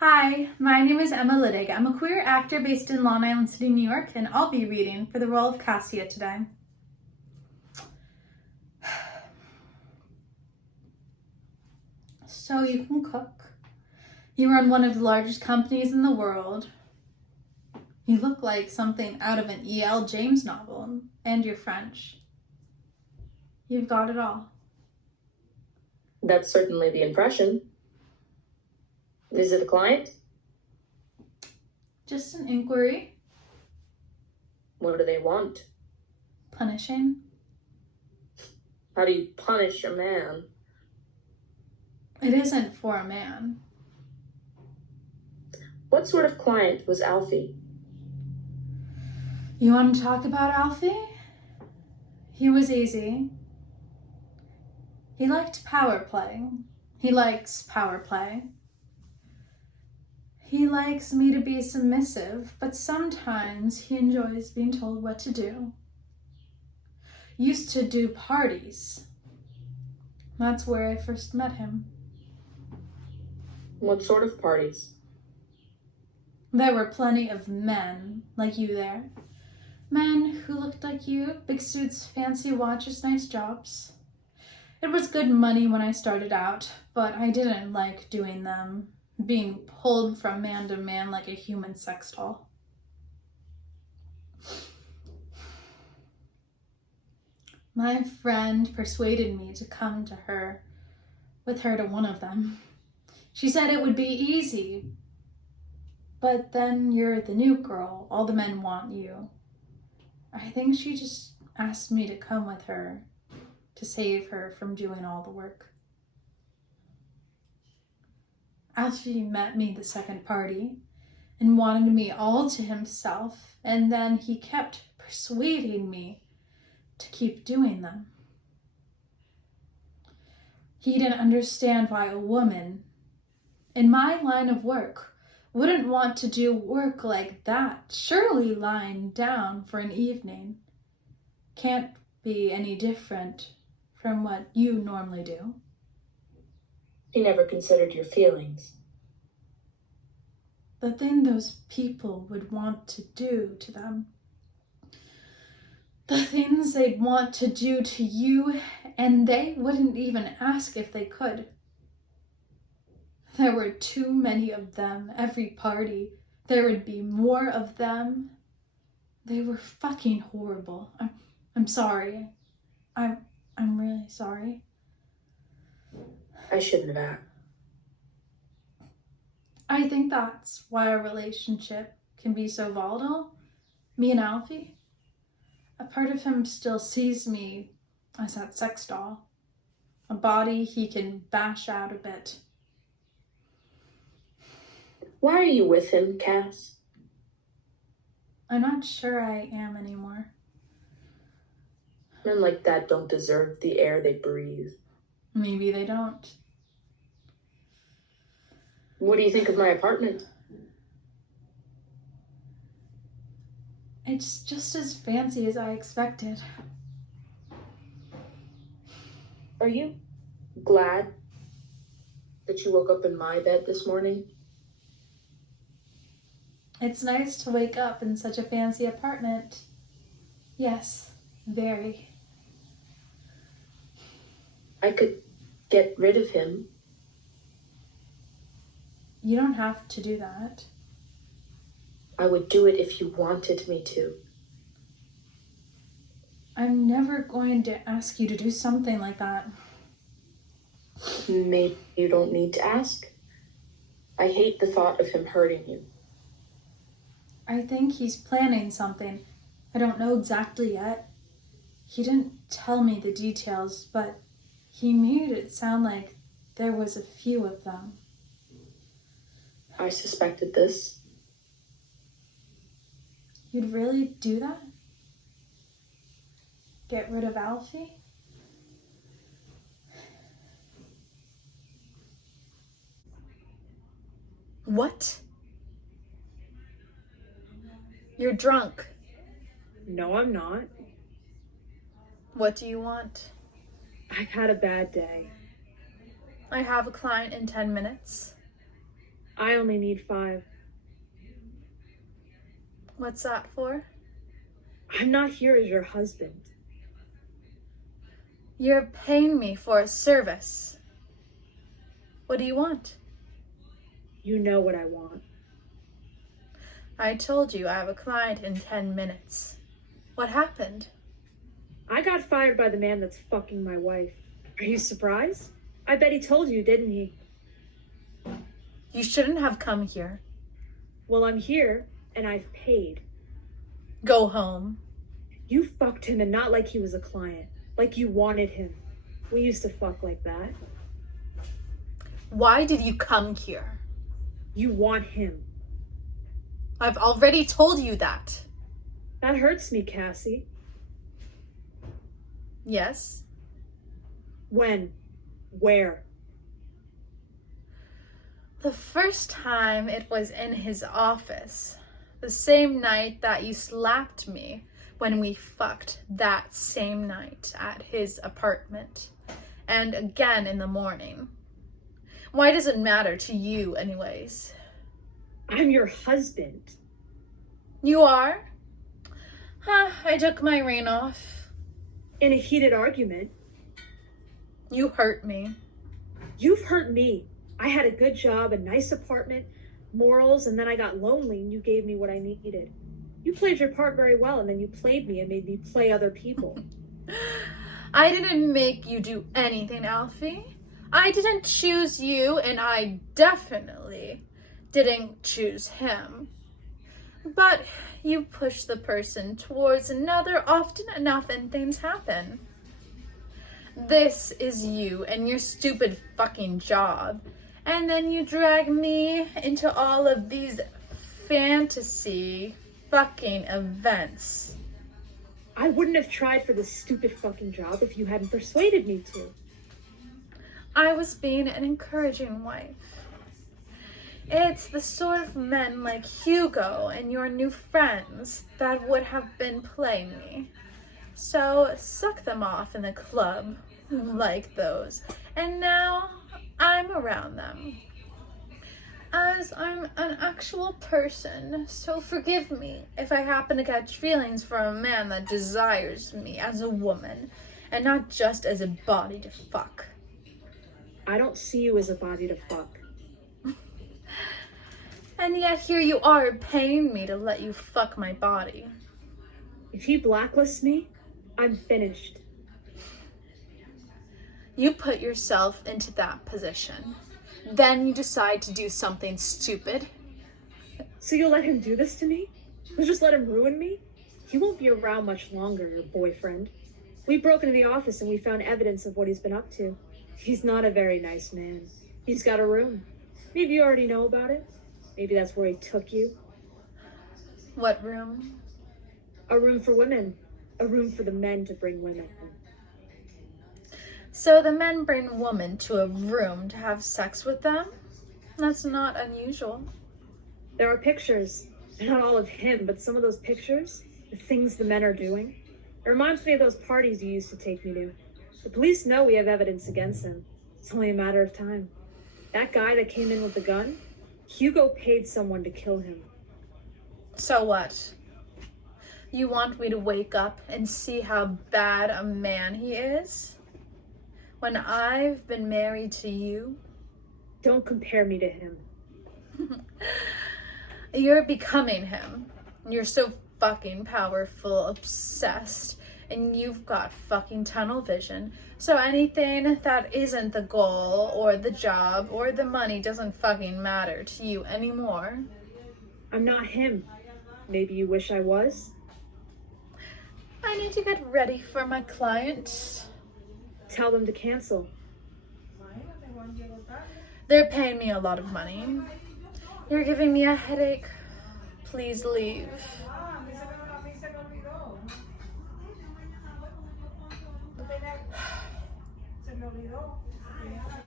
Hi, my name is Emma Littig. I'm a queer actor based in Long Island City, New York, and I'll be reading for the role of Cassia today. So you can cook. You run one of the largest companies in the world. You look like something out of an E.L. James novel, and you're French. You've got it all. That's certainly the impression. Is it a client? Just an inquiry. What do they want? Punishing. How do you punish a man? It isn't for a man. What sort of client was Alfie? You want to talk about Alfie? He was easy. He liked power play. He likes power play. He likes me to be submissive, but sometimes he enjoys being told what to do. Used to do parties. That's where I first met him. What sort of parties? There were plenty of men like you there. Men who looked like you, big suits, fancy watches, nice jobs. It was good money when I started out, but I didn't like doing them, being pulled from man to man like a human sex doll. My friend persuaded me to come with her to one of them. She said it would be easy, but then you're the new girl, all the men want you. I think she just asked me to come with her to save her from doing all the work. Alfie met me the second party and wanted me all to himself, and then he kept persuading me to keep doing them. He didn't understand why a woman in my line of work wouldn't want to do work like that. Surely lying down for an evening can't be any different from what you normally do. He never considered your feelings. The thing those people would want to do to them. The things they'd want to do to you, and they wouldn't even ask if they could. There were too many of them every party. There would be more of them. They were fucking horrible. I'm sorry. I'm really sorry. I shouldn't have asked. I think that's why our relationship can be so volatile. Me and Alfie. A part of him still sees me as that sex doll. A body he can bash out a bit. Why are you with him, Cass? I'm not sure I am anymore. Men like that don't deserve the air they breathe. Maybe they don't. What do you think of my apartment? It's just as fancy as I expected. Are you glad that you woke up in my bed this morning? It's nice to wake up in such a fancy apartment. Yes, very. I could get rid of him. You don't have to do that. I would do it if you wanted me to. I'm never going to ask you to do something like that. Maybe you don't need to ask. I hate the thought of him hurting you. I think he's planning something. I don't know exactly yet. He didn't tell me the details, but he made it sound like there was a few of them. I suspected this. You'd really do that? Get rid of Alfie? What? You're drunk. No, I'm not. What do you want? I've had a bad day. I have a client in 10 minutes. I only need 5. What's that for? I'm not here as your husband. You're paying me for a service. What do you want? You know what I want. I told you I have a client in 10 minutes. What happened? I got fired by the man that's fucking my wife. Are you surprised? I bet he told you, didn't he? You shouldn't have come here. Well, I'm here, and I've paid. Go home. You fucked him, and not like he was a client. Like you wanted him. We used to fuck like that. Why did you come here? You want him. I've already told you that. That hurts me, Cassie. Yes? When? Where? The first time it was in his office. The same night that you slapped me when we fucked that same night at his apartment. And again in the morning. Why does it matter to you anyways? I'm your husband. You are? Huh, I took my ring off. In a heated argument. You hurt me. You've hurt me. I had a good job, a nice apartment, morals, and then I got lonely and you gave me what I needed. You played your part very well, and then you played me and made me play other people. I didn't make you do anything, Alfie. I didn't choose you, and I definitely didn't choose him. But you push the person towards another often enough and things happen. This is you and your stupid fucking job. And then you drag me into all of these fantasy fucking events. I wouldn't have tried for this stupid fucking job if you hadn't persuaded me to. I was being an encouraging wife. It's the sort of men like Hugo and your new friends that would have been playing me. So suck them off in the club like those. And now I'm around them. As I'm an actual person, so forgive me if I happen to catch feelings for a man that desires me as a woman and not just as a body to fuck. I don't see you as a body to fuck. And yet here you are paying me to let you fuck my body. If he blacklists me, I'm finished. You put yourself into that position. Then you decide to do something stupid. So you'll let him do this to me? You'll just let him ruin me? He won't be around much longer, your boyfriend. We broke into the office and we found evidence of what he's been up to. He's not a very nice man. He's got a room. Maybe you already know about it. Maybe that's where he took you. What room? A room for women. A room for the men to bring women. So the men bring women to a room to have sex with them? That's not unusual. There are pictures. Not all of him, but some of those pictures, the things the men are doing. It reminds me of those parties you used to take me to. The police know we have evidence against him. It's only a matter of time. That guy that came in with the gun, Hugo paid someone to kill him. So what? You want me to wake up and see how bad a man he is? When I've been married to you? Don't compare me to him. You're becoming him. You're so fucking powerful, obsessed, and you've got fucking tunnel vision. So anything that isn't the goal or the job or the money doesn't fucking matter to you anymore. I'm not him. Maybe you wish I was? I need to get ready for my client. Tell them to cancel. They're paying me a lot of money. You're giving me a headache. Please leave. Se me olvidó.